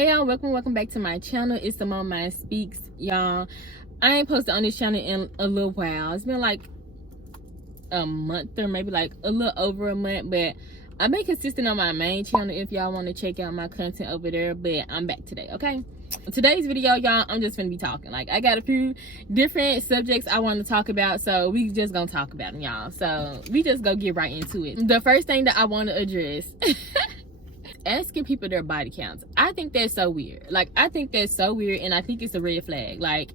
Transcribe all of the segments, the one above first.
Hey y'all, welcome back to my channel. It's the Mom Mind Speaks. Y'all, I ain't posted on this channel in a little while. It's been like a month or maybe like a little over a month, but I've been consistent on my main channel if y'all want to check out my content over there. But I'm back today. Okay, today's video, y'all, I'm just gonna be talking. Like, I got a few different subjects I want to talk about, so we just gonna talk about them, y'all. So we just go get right into it. The first thing that I want to address asking people their body counts. I think that's so weird. Like, I think that's so weird, and I think it's a red flag. Like,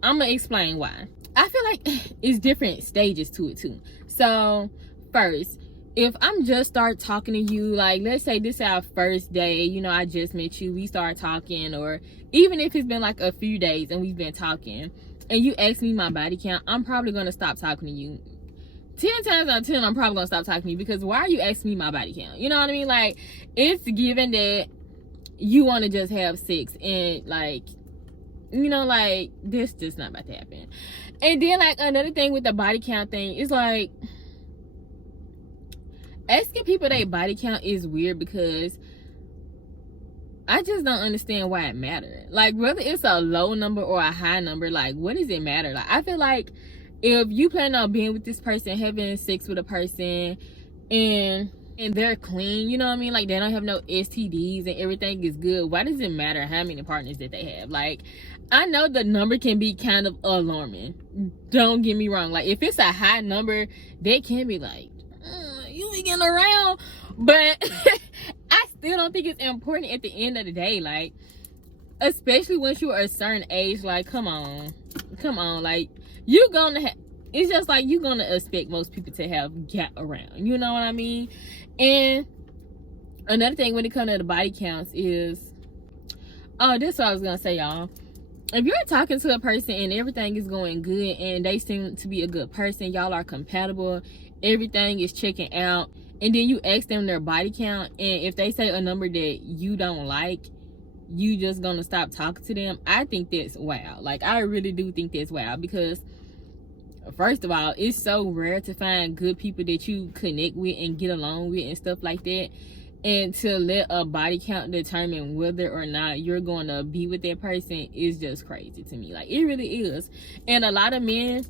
I'm gonna explain why. I feel like it's different stages to it too. So first, if I'm just start talking to you, like, let's say this is our first day, you know, I just met you, we start talking, or even if it's been like a few days and we've been talking and you ask me my body count, I'm probably gonna stop talking to you. 10 times out of 10, I'm probably gonna stop talking to you, because why are you asking me my body count? You know what I mean? Like, it's given that you want to just have sex, and like, you know, like, this just not about to happen. And then, like, another thing with the body count thing is, like, asking people their body count is weird, because I just don't understand why it matters. Like, whether it's a low number or a high number, like, what does it matter? Like, I feel like if you plan on being with this person, having sex with a person, and they're clean, you know what I mean? Like, they don't have no STDs and everything is good, why does it matter how many partners that they have? Like, I know the number can be kind of alarming. Don't get me wrong. Like, if it's a high number, they can be like, you be getting around. But I still don't think it's important at the end of the day. Like, especially once you're a certain age, like, come on. Like, you're gonna have, it's just like you're gonna expect most people to have got around, you know what I mean? And another thing when it comes to the body counts is, oh, this is what I was gonna say, y'all. If you're talking to a person and everything is going good and they seem to be a good person, y'all are compatible, everything is checking out, and then you ask them their body count, and if they say a number that you don't like, you just gonna stop talking to them, I think that's wow. Like, I really do think that's wow, because first of all, it's so rare to find good people that you connect with and get along with and stuff like that, and to let a body count determine whether or not you're going to be with that person is just crazy to me. Like, it really is. And a lot of men,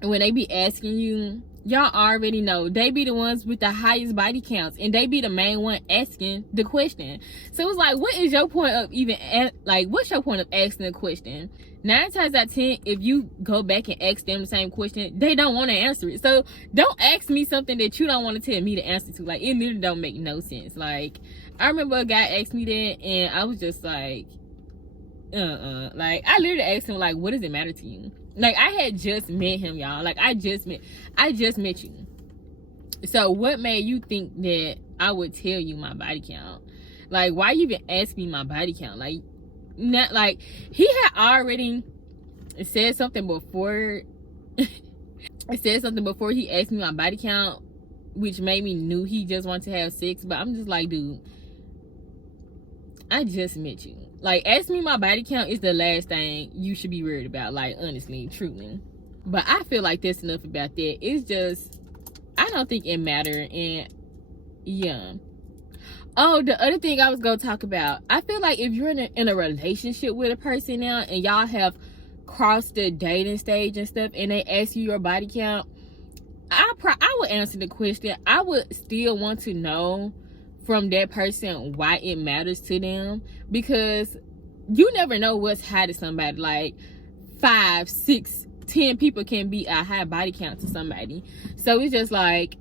when they be asking you, y'all already know they be the ones with the highest body counts, and they be the main one asking the question. So it's like, what is your point of even what's your point of asking the question? 9 times out of 10, if you go back and ask them the same question, they don't want to answer it. So don't ask me something that you don't want to tell me the answer to. Like, it literally don't make no sense. Like, I remember a guy asked me that, and I was just like, like, I literally asked him, like, what does it matter to you? Like, I had just met him, y'all. Like, I just met you. So what made you think that I would tell you my body count? Like, why you even ask me my body count? Like, not like, he had already said something before he asked me my body count, which made me knew he just wanted to have sex. But I'm just like, dude, I just met you. Like, ask me my body count is the last thing you should be worried about. Like, honestly, truly. But I feel like that's enough about that. It's just, I don't think it matters. And yeah. Oh, the other thing I was gonna talk about, I feel like if you're in a relationship with a person now, and y'all have crossed the dating stage and stuff, and they ask you your body count, I would answer the question. I would still want to know from that person why it matters to them, because you never know what's high to somebody. Like, 5, 6, 10 people can be a high body count to somebody. So it's just like,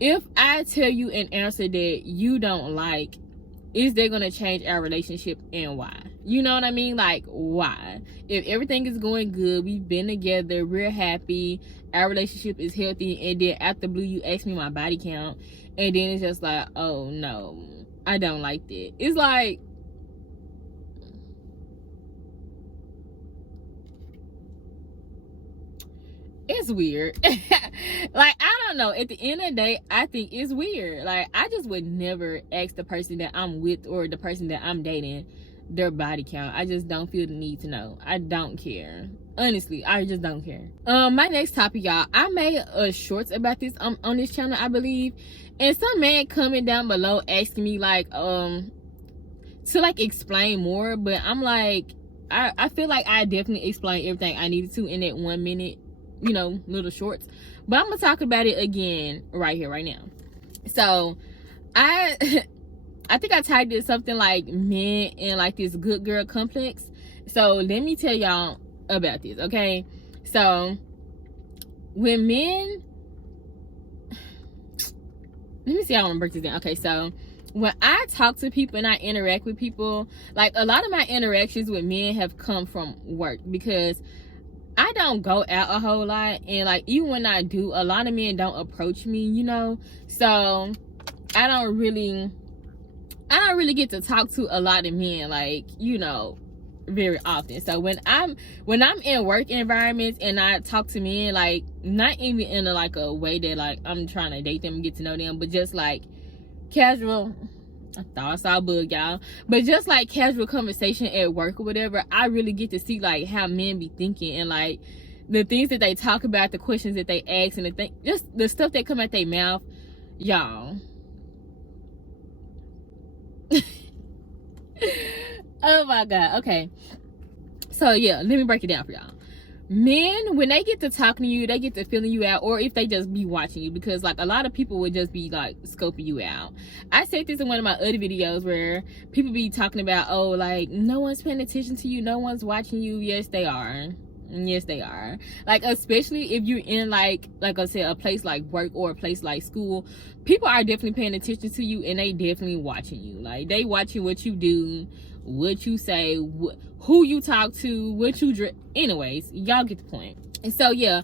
if I tell you an answer that you don't like, is that going to change our relationship, and why? You know what I mean? Like, why? If everything is going good, we've been together, we're happy, our relationship is healthy, and then out the blue you ask me my body count, and then it's just like, oh no, I don't like that. It's like, it's weird. Like, I don't know, at the end of the day, I think it's weird. Like, I just would never ask the person that I'm with or the person that I'm dating their body count. I just don't feel the need to know. I don't care. Honestly, I just don't care. My next topic, y'all, I made a shorts about this on this channel, I believe, and some man coming down below asking me, like, to like explain more, but I'm like, I feel like I definitely explained everything I needed to in that 1 minute, you know, little shorts. But I'm gonna talk about it again right here, right now. So I I think I typed it something like men in like this good girl complex. So let me tell y'all about this, okay? So when men, let me see how I want to break this down. Okay, so when I talk to people and I interact with people, like a lot of my interactions with men have come from work, because I don't go out a whole lot, and like even when I do, a lot of men don't approach me, you know. So I don't really get to talk to a lot of men, like, you know, very often. So when I'm in work environments and I talk to men, like not even in a like a way that like I'm trying to date them and get to know them, but just like casual, I thought I saw a bug, y'all, but just like casual conversation at work or whatever, I really get to see like how men be thinking, and like the things that they talk about, the questions that they ask, and just the stuff that come out their mouth, y'all. Oh my god. Okay, so yeah, let me break it down for y'all. Men, when they get to talking to you, they get to feeling you out, or if they just be watching you, because like a lot of people would just be like scoping you out. I said this in one of my other videos where people be talking about, oh, like no one's paying attention to you, no one's watching you. Yes, they are. Yes, they are. Like, especially if you're in like I said, a place like work or a place like school, people are definitely paying attention to you, and they definitely watching you. Like, they watching what you do, what you say, who you talk to, what you drink. Anyways, y'all get the point. And so yeah,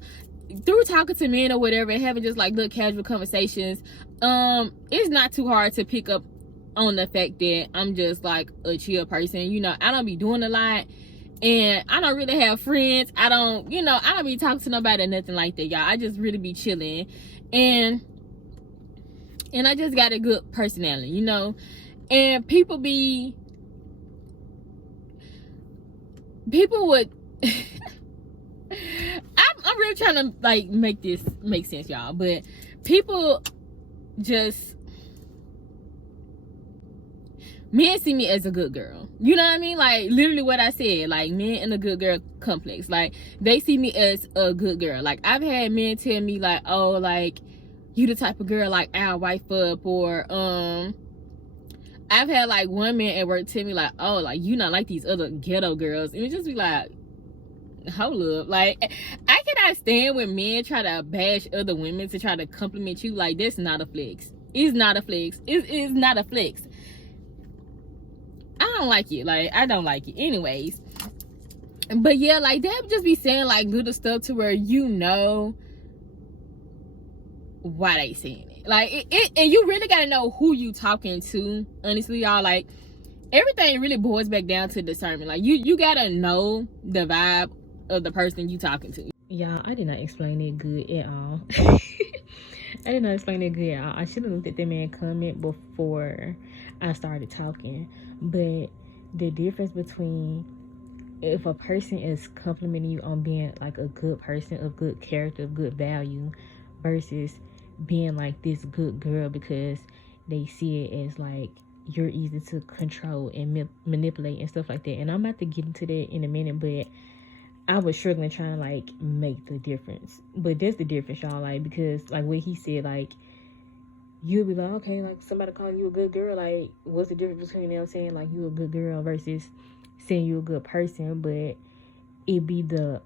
through talking to men or whatever, and having just like little casual conversations, it's not too hard to pick up on the fact that I'm just like a chill person. You know, I don't be doing a lot, and I don't really have friends. I don't be talking to nobody or nothing like that, y'all. I just really be chilling, and I just got a good personality, you know. And people would I'm really trying to like make this make sense, y'all, but people just, men see me as a good girl, you know what I mean? Like literally what I said, like men in a good girl complex, like they see me as a good girl. Like I've had men tell me like, oh, like you the type of girl like our wife up, or I've had like one man at work tell me like, oh, like you not like these other ghetto girls, and it just be like, hold up. Like, I cannot stand when men try to bash other women to try to compliment you. Like, that's not a flex. It's not a flex. It's not a flex. I don't like it. Like, I don't like it. Anyways, but yeah, like they would just be saying like little stuff to where you know why they saying it. Like and you really gotta know who you talking to. Honestly, y'all, like everything really boils back down to discernment. Like you gotta know the vibe of the person you talking to. Y'all, I did not explain it good at all. I did not explain it good at all. I should have looked at that man comment before I started talking. But the difference between if a person is complimenting you on being like a good person, of good character, of good value, versus being like this good girl because they see it as like you're easy to control and manipulate and stuff like that. And I'm about to get into that in a minute, but I was struggling trying to like make the difference. But that's the difference, y'all, like, because like what he said, like you'll be like, okay, like somebody calling you a good girl, like what's the difference between them saying like you a good girl versus saying you a good person? But it be the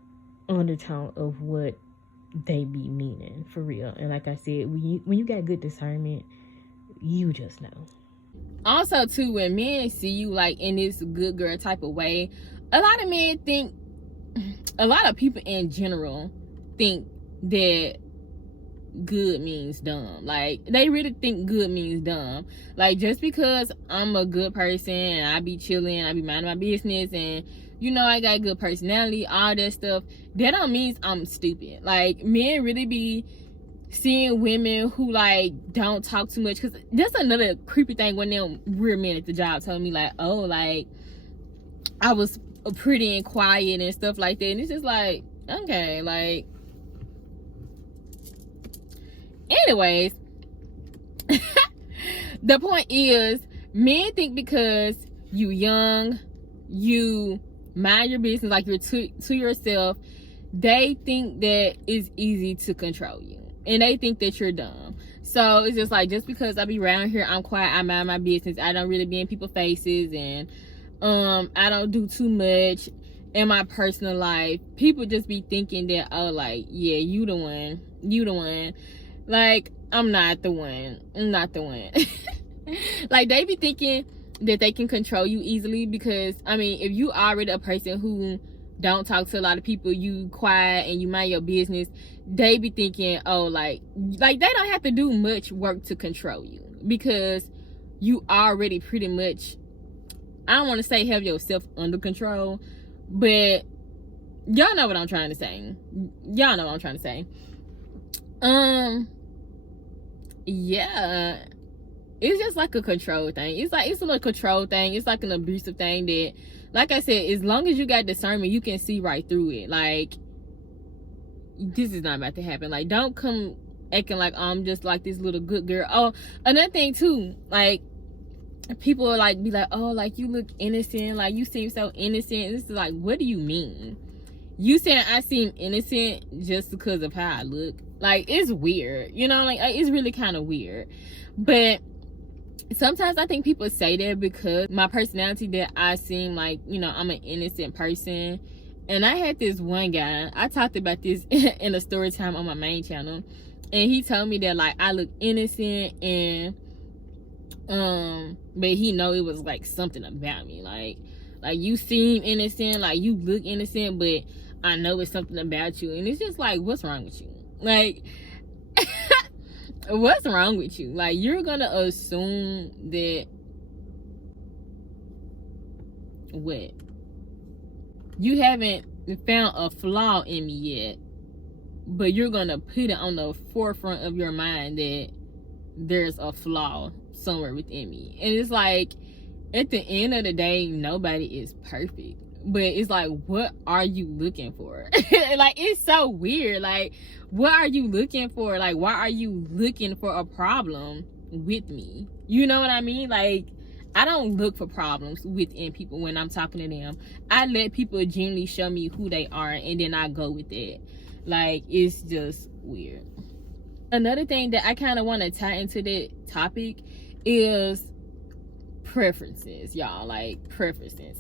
undertone of what they be meaning for real. And like I said, when you got good discernment, you just know. Also too, when men see you like in this good girl type of way, a lot of men think, a lot of people in general think that good means dumb. Like they really think good means dumb. Like just because I'm a good person and I be chilling, I be minding my business, and you know I got good personality, all that stuff, that don't mean I'm stupid. Like men really be seeing women who like don't talk too much, because that's another creepy thing. When them weird men at the job told me like, oh, like I was pretty and quiet and stuff like that, and it's just like, okay, like anyways. The point is, men think because you young, you mind your business, like you're to yourself, they think that it's easy to control you, and they think that you're dumb. So it's just like, just because I be around here, I'm quiet, I mind my business, I don't really be in people's faces, and I don't do too much in my personal life, people just be thinking that, oh, like, yeah, you the one. Like, I'm not the one. Like, they be thinking that they can control you easily, because I mean, if you already a person who don't talk to a lot of people, you quiet and you mind your business, they be thinking, oh, like they don't have to do much work to control you, because you already pretty much, I don't want to say have yourself under control, but y'all know what I'm trying to say. Yeah, it's just like a control thing. It's like, it's a little control thing. It's like an abusive thing that, like I said, as long as you got discernment, you can see right through it. Like, this is not about to happen. Like, don't come acting like I'm just like this little good girl. Oh, another thing too, like, people are like, be like, oh, like, you look innocent, like, you seem so innocent. This is like, what do you mean? You saying I seem innocent just because of how I look? Like, it's weird, you know, like, it's really kind of weird. But sometimes I think people say that because my personality, that I seem like, you know, I'm an innocent person. And I had this one guy, I talked about this in a story time on my main channel, and he told me that, like, I look innocent, and but he know it was like something about me, like you seem innocent, like you look innocent, but I know it's something about you. And it's just like, what's wrong with you? Like, what's wrong with you? Like, you're gonna assume that, what, you haven't found a flaw in me yet, but you're gonna put it on the forefront of your mind that there's a flaw somewhere within me. And it's like, at the end of the day, nobody is perfect, but it's like, what are you looking for? Like, it's so weird. Like, what are you looking for? Like, why are you looking for a problem with me? You know what I mean? Like, I don't look for problems within people when I'm talking to them. I let people genuinely show me who they are, and then I go with that. Like, it's just weird. Another thing that I kind of want to tie into that topic is preferences, y'all. Like, preferences.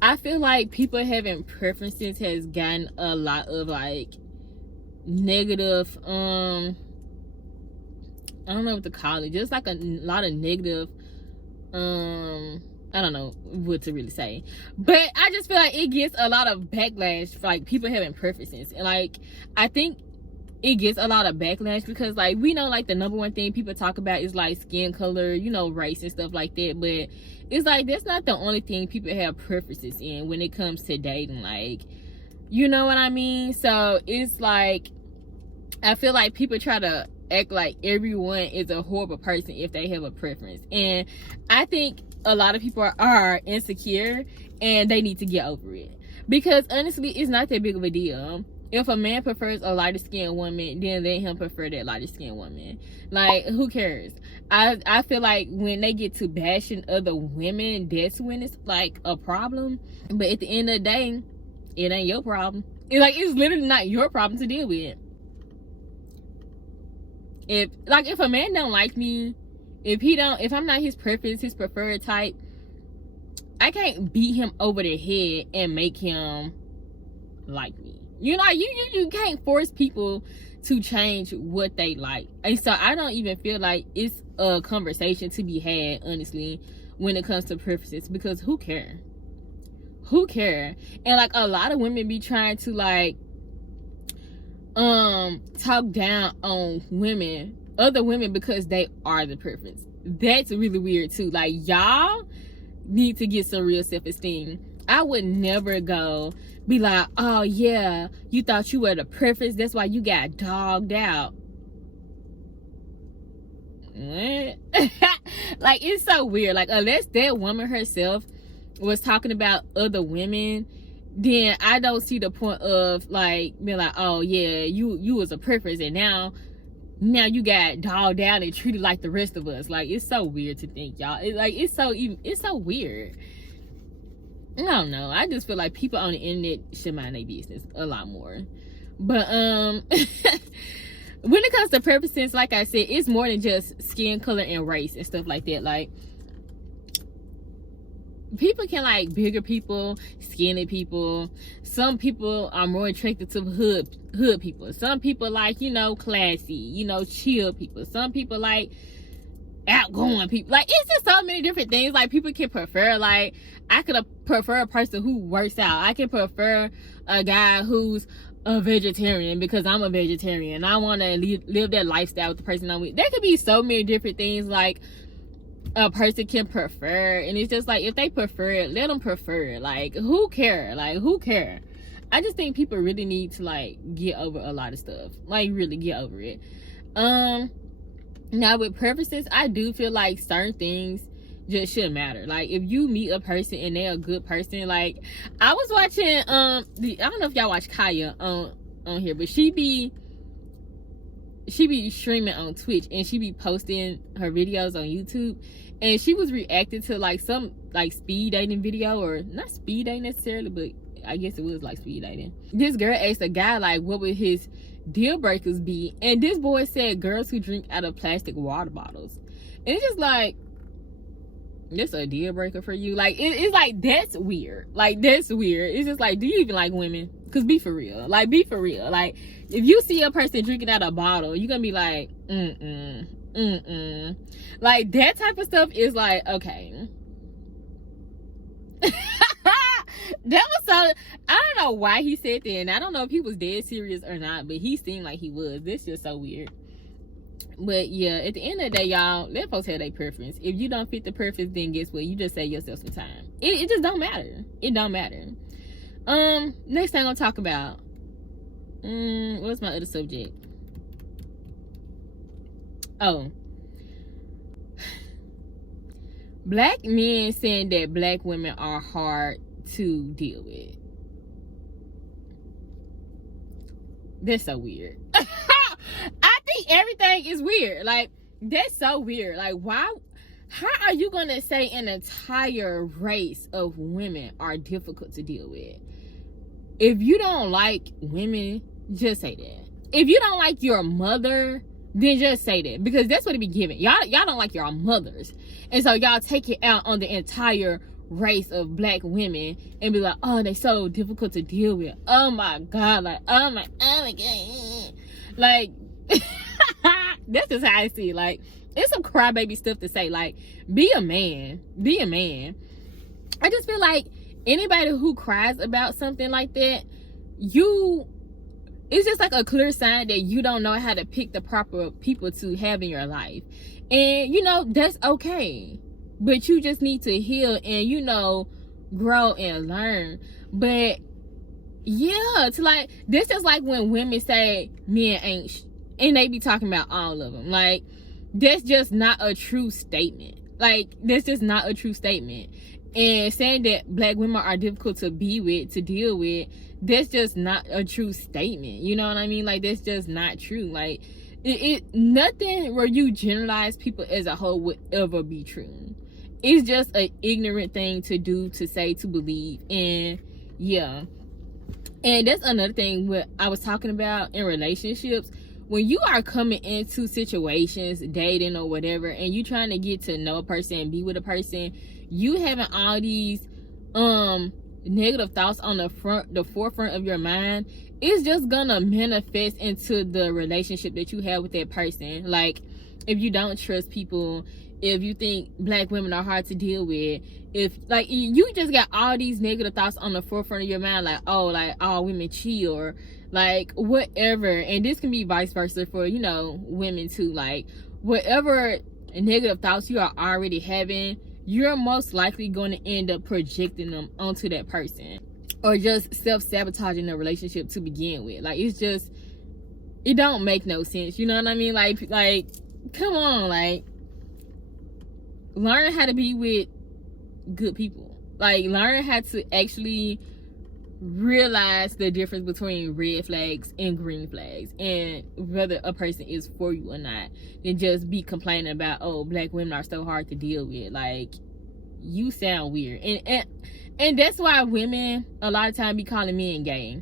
I feel like people having preferences has gotten a lot of, like, negative, I don't know what to call it, just like a lot of negative, I don't know what to really say, but I just feel like it gets a lot of backlash for, like, people having preferences. And, like, I think it gets a lot of backlash because, like, we know, like, the number one thing people talk about is, like, skin color, you know, race and stuff like that. But it's like, that's not the only thing people have preferences in when it comes to dating. Like, you know what I mean? So it's like, I feel like people try to act like everyone is a horrible person if they have a preference. And I think a lot of people are insecure, and they need to get over it, because honestly, it's not that big of a deal. If a man prefers a lighter skinned woman, then let him prefer that lighter skinned woman. Like, who cares? I feel like when they get to bashing other women, that's when it's like a problem. But at the end of the day, it ain't your problem. It's literally not your problem to deal with. If a man don't like me, if I'm not his preference, his preferred type, I can't beat him over the head and make him like me. You know, you can't force people to change what they like. And so I don't even feel like it's a conversation to be had, honestly, when it comes to preferences, because who care? And, like, a lot of women be trying to, like, talk down on other women because they are the preference. That's really weird too. Like, y'all need to get some real self-esteem. I would never go be like, oh yeah, you thought you were the preference, that's why you got dogged out. What? Like, it's so weird. Like, unless that woman herself was talking about other women, then I don't see the point of, like, being like, oh yeah, you was a preference, and now you got dogged out and treated like the rest of us. Like, it's so weird to think, y'all. It's so weird. I don't know. I just feel like people on the internet should mind their business a lot more. But when it comes to preferences, like I said, it's more than just skin color and race and stuff like that. Like, people can like bigger people, skinny people. Some people are more attracted to hood people. Some people like, you know, classy, you know, chill people. Some people like outgoing people. Like, it's just so many different things. Like, people can prefer, like, I could prefer a person who works out. I can prefer a guy who's a vegetarian because I'm a vegetarian. I want to live that lifestyle with the person I'm with. There could be so many different things like a person can prefer, and it's just like, if they prefer it, let them prefer it. Like, who care? Like, who care? I just think people really need to like get over a lot of stuff. Like, really get over it. Now with preferences, I do feel like certain things just shouldn't matter. Like, if you meet a person and they're a good person, like, I was watching I don't know if y'all watch Kaya on here, but she be streaming on Twitch, and she be posting her videos on YouTube, and she was reacting to like some like speed dating video, or not speed dating necessarily, but I guess it was like speed dating. This girl asked a guy like what would his deal breakers be, and this boy said girls who drink out of plastic water bottles. And it's just like, that's a deal breaker for you? Like, it's like, that's weird. Like, that's weird. It's just like, do you even like women? Because be for real. Like, be for real. Like, if you see a person drinking out of a bottle, you're gonna be like, like, that type of stuff is like, okay. That was so, I don't know why he said that, and I don't know if he was dead serious or not, but he seemed like he was. This just so weird. But yeah, at the end of the day, y'all, let folks have their preference. If you don't fit the preference, then guess what? You just save yourself some time. It just don't matter. It don't matter. Next thing I'm gonna talk about. What's my other subject? Oh. Black men saying that black women are hard to deal with. That's so weird. I think everything is weird. Like, that's so weird. Like, why? How are you gonna say an entire race of women are difficult to deal with? If you don't like women, just say that. If you don't like your mother, then just say that, because that's what it be giving. Y'all don't like your mothers, and so y'all take it out on the entire race of black women and be like, oh, they so difficult to deal with. Oh my god, like, oh my god, like, this is how I see it. Like, it's some crybaby stuff to say. Like, be a man. I just feel like anybody who cries about something like that, it's just like a clear sign that you don't know how to pick the proper people to have in your life. And, you know, that's okay. But you just need to heal and, you know, grow and learn. But, yeah, to like, this is like when women say men ain't, and they be talking about all of them. Like, that's just not a true statement. Like, that's just not a true statement. And saying that black women are difficult to be with, to deal with, that's just not a true statement. You know what I mean? Like, that's just not true. Like, nothing where you generalize people as a whole would ever be true. It's just an ignorant thing to do, to say, to believe. And yeah, and that's another thing what I was talking about in relationships. When you are coming into situations, dating or whatever, and you trying to get to know a person and be with a person, you having all these negative thoughts on the forefront of your mind, it's just gonna manifest into the relationship that you have with that person. Like, if you don't trust people, if you think black women are hard to deal with, if like you just got all these negative thoughts on the forefront of your mind, like, oh, like all women cheat or like whatever. And this can be vice versa for, you know, women too. Like, whatever negative thoughts you are already having, you're most likely going to end up projecting them onto that person, or just self-sabotaging the relationship to begin with. Like, it's just, it don't make no sense. You know what I mean? Like come on, like, learn how to be with good people. Like, learn how to actually realize the difference between red flags and green flags, and whether a person is for you or not, than just be complaining about, oh, black women are so hard to deal with. Like, you sound weird. And And that's why women a lot of time be calling men gay,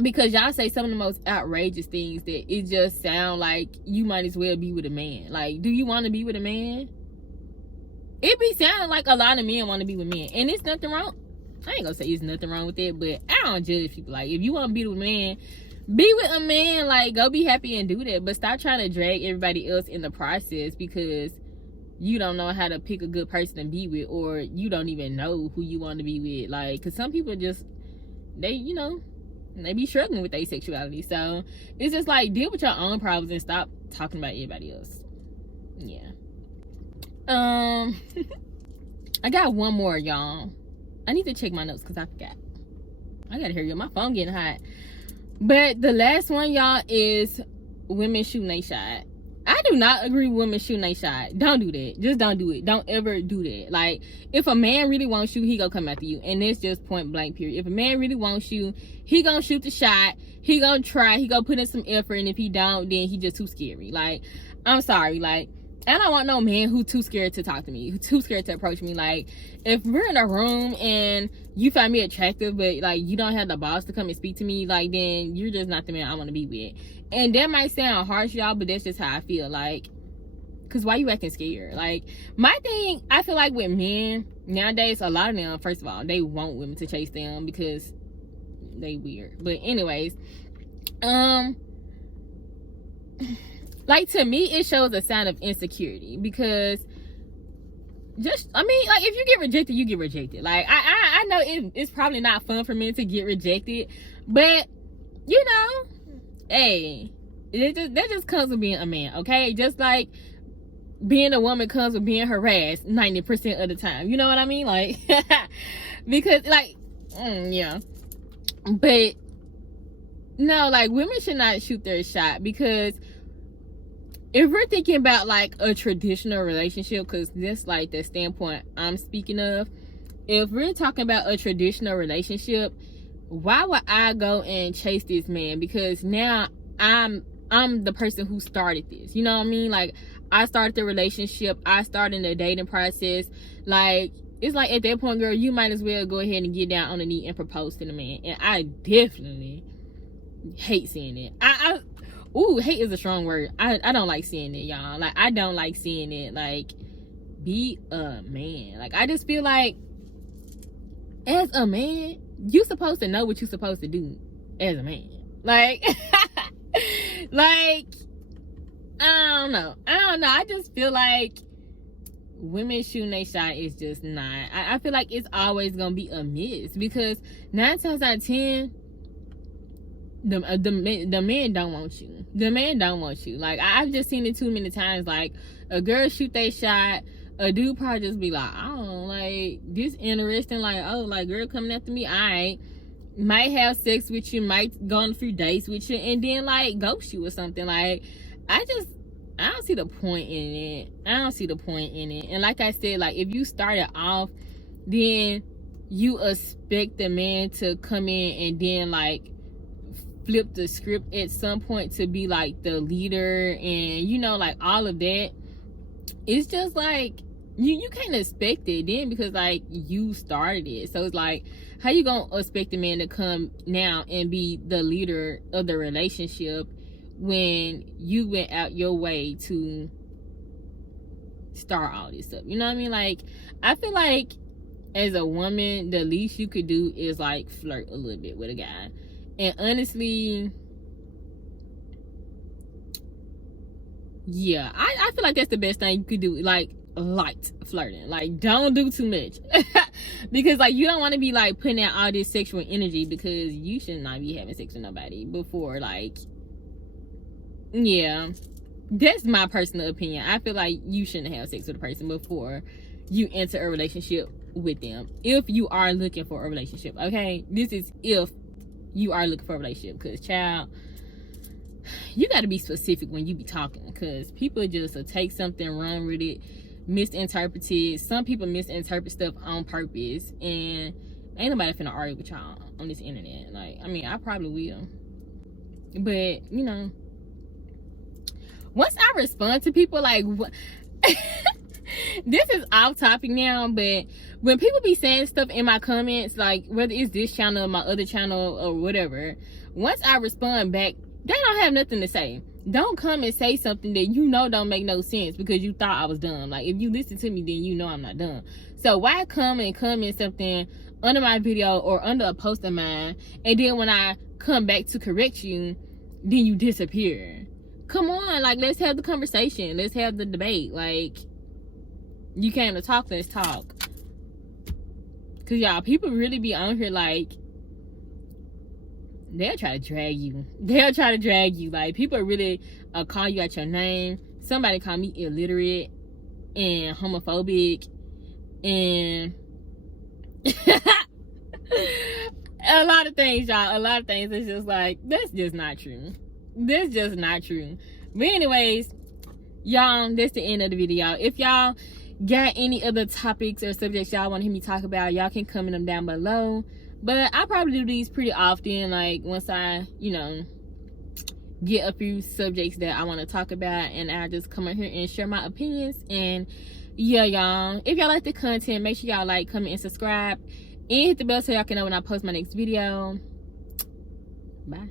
because y'all say some of the most outrageous things that it just sound like you might as well be with a man. Like, do you want to be with a man? It be sounding like a lot of men want to be with men, and it's nothing wrong. I ain't gonna say it's nothing wrong with it, but I don't judge people. Like, if you want to be with a man, be with a man. Like, go be happy and do that, but stop trying to drag everybody else in the process because you don't know how to pick a good person to be with, or you don't even know who you want to be with. Like, because some people just, they be struggling with their sexuality. So it's just like, deal with your own problems and stop talking about everybody else. Yeah. I got one more, y'all. I need to check my notes because I forgot. I gotta hurry up, my phone getting hot. But the last one, y'all, is women shooting a shot. I do not agree with women shooting a shot. Don't do that. Just don't do it. Don't ever do that. Like, if a man really wants you, he gonna come after you. And it's just point blank, period. If a man really wants you, he gonna shoot the shot. He gonna try. He gonna put in some effort. And if he don't, then he just too scary. Like, I'm sorry. Like, I don't want no man who too scared to talk to me, who too scared to approach me. Like, if we're in a room and you find me attractive, but like you don't have the balls to come and speak to me, like, then you're just not the man I want to be with. And that might sound harsh, y'all, but that's just how I feel. Like, because why you acting scared? Like, my thing, I feel like with men nowadays, a lot of them, first of all, they want women to chase them because they weird. But anyways, like, to me, it shows a sign of insecurity because just, I mean, like, if you get rejected, you get rejected. Like, I know it's probably not fun for men to get rejected, but, you know, hey, that just comes with being a man, okay? Just like being a woman comes with being harassed 90% of the time. You know what I mean? Like, because, like, yeah. But, no, like, women should not shoot their shot because if we're thinking about like a traditional relationship, because that's like the standpoint I'm speaking of, if we're talking about a traditional relationship, why would I go and chase this man? Because now I'm the person who started this, you know what I mean? Like, I started the relationship, I started the dating process. Like, it's like at that point, girl, you might as well go ahead and get down on the knee and propose to the man. And I definitely hate seeing it. Hate is a strong word. I don't like seeing it, y'all. Like, I don't like seeing it. Like, be a man. Like, I just feel like as a man, you supposed to know what you're supposed to do as a man. Like, like, I don't know. I just feel like women shooting a shot is just not. I feel like it's always gonna be a miss because 9 times out of 10, the man don't want you. The man don't want you. Like, I've just seen it too many times. Like, a girl shoot they shot, a dude probably just be like, oh, like, this interesting. Like, oh, like, girl coming after me, I might have sex with you, might go on a few dates with you, and then like ghost you or something. Like, I don't see the point in it. And like I said, like, if you started off, then you expect the man to come in and then like flip the script at some point to be like the leader and, you know, like all of that. It's just like you can't expect it then because like you started it. So it's like, how you gonna expect a man to come now and be the leader of the relationship when you went out your way to start all this stuff? You know what I mean? Like, I feel like as a woman, the least you could do is like flirt a little bit with a guy. And honestly, yeah, I feel like that's the best thing you could do. Like, light flirting. Like, don't do too much. Because like, you don't want to be like putting out all this sexual energy because you should not be having sex with nobody before, like, yeah, that's my personal opinion. I feel like you shouldn't have sex with a person before you enter a relationship with them, if you are looking for a relationship. Okay, this is if you are looking for a relationship, because child, you got to be specific when you be talking, because people just take something, run with it, misinterpret it. Some people misinterpret stuff on purpose, and ain't nobody finna argue with y'all on this internet. Like, I mean, I probably will, but you know, once I respond to people, like, what This is off topic now, but when people be saying stuff in my comments, like whether it's this channel or my other channel or whatever, once I respond back, they don't have nothing to say. Don't come and say something that you know don't make no sense because you thought I was dumb. Like, if you listen to me, then you know I'm not dumb. So why come and comment something under my video or under a post of mine, and then when I come back to correct you, then you disappear? Come on, like, let's have the conversation. Let's have the debate. Like, you came to talk, let's talk. Cause y'all, people really be on here like, they'll try to drag you. They'll try to drag you. Like, people really call you out your name. Somebody called me illiterate and homophobic and a lot of things, y'all. A lot of things. It's just like, that's just not true. That's just not true. But anyways, y'all, that's the end of the video. If y'all got any other topics or subjects y'all want to hear me talk about, y'all can comment them down below. But I probably do these pretty often, like once I, you know, get a few subjects that I want to talk about, and I just come on here and share my opinions. And yeah, y'all, if y'all like the content, make sure y'all like, comment, and subscribe, and hit the bell so y'all can know when I post my next video. Bye.